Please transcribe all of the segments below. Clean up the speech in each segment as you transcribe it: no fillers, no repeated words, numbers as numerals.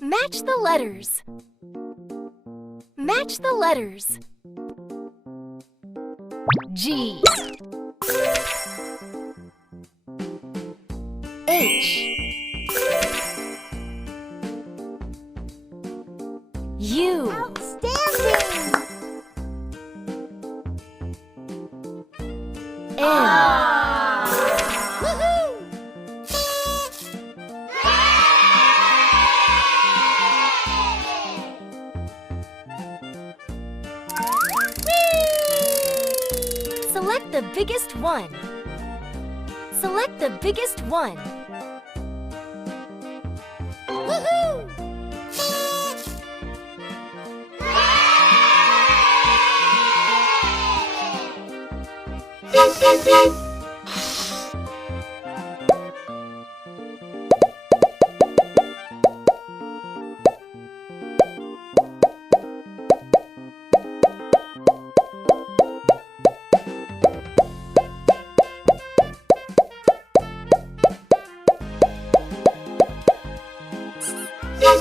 Match the letters. Match the letters. G, H, U, Outstanding! N, Woohoo! Select the biggest one. Select the biggest one. Woohoo!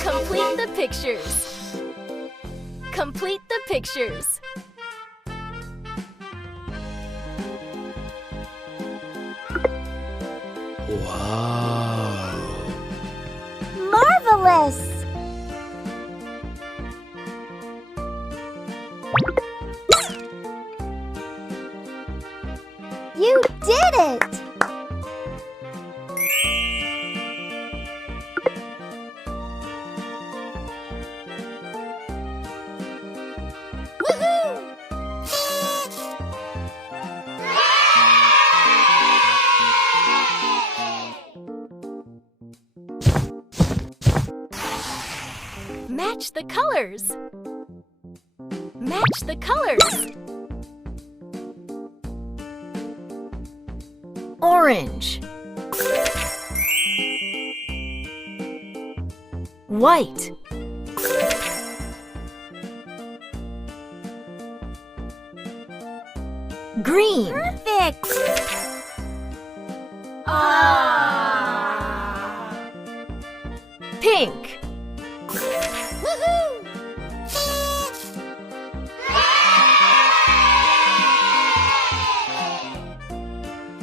Complete the pictures. Complete the pictures. Wow! Marvelous! You did it! Woohoo! Match the colors. Match the colors. Orange, white, green, Perfect! pink, Woohoo!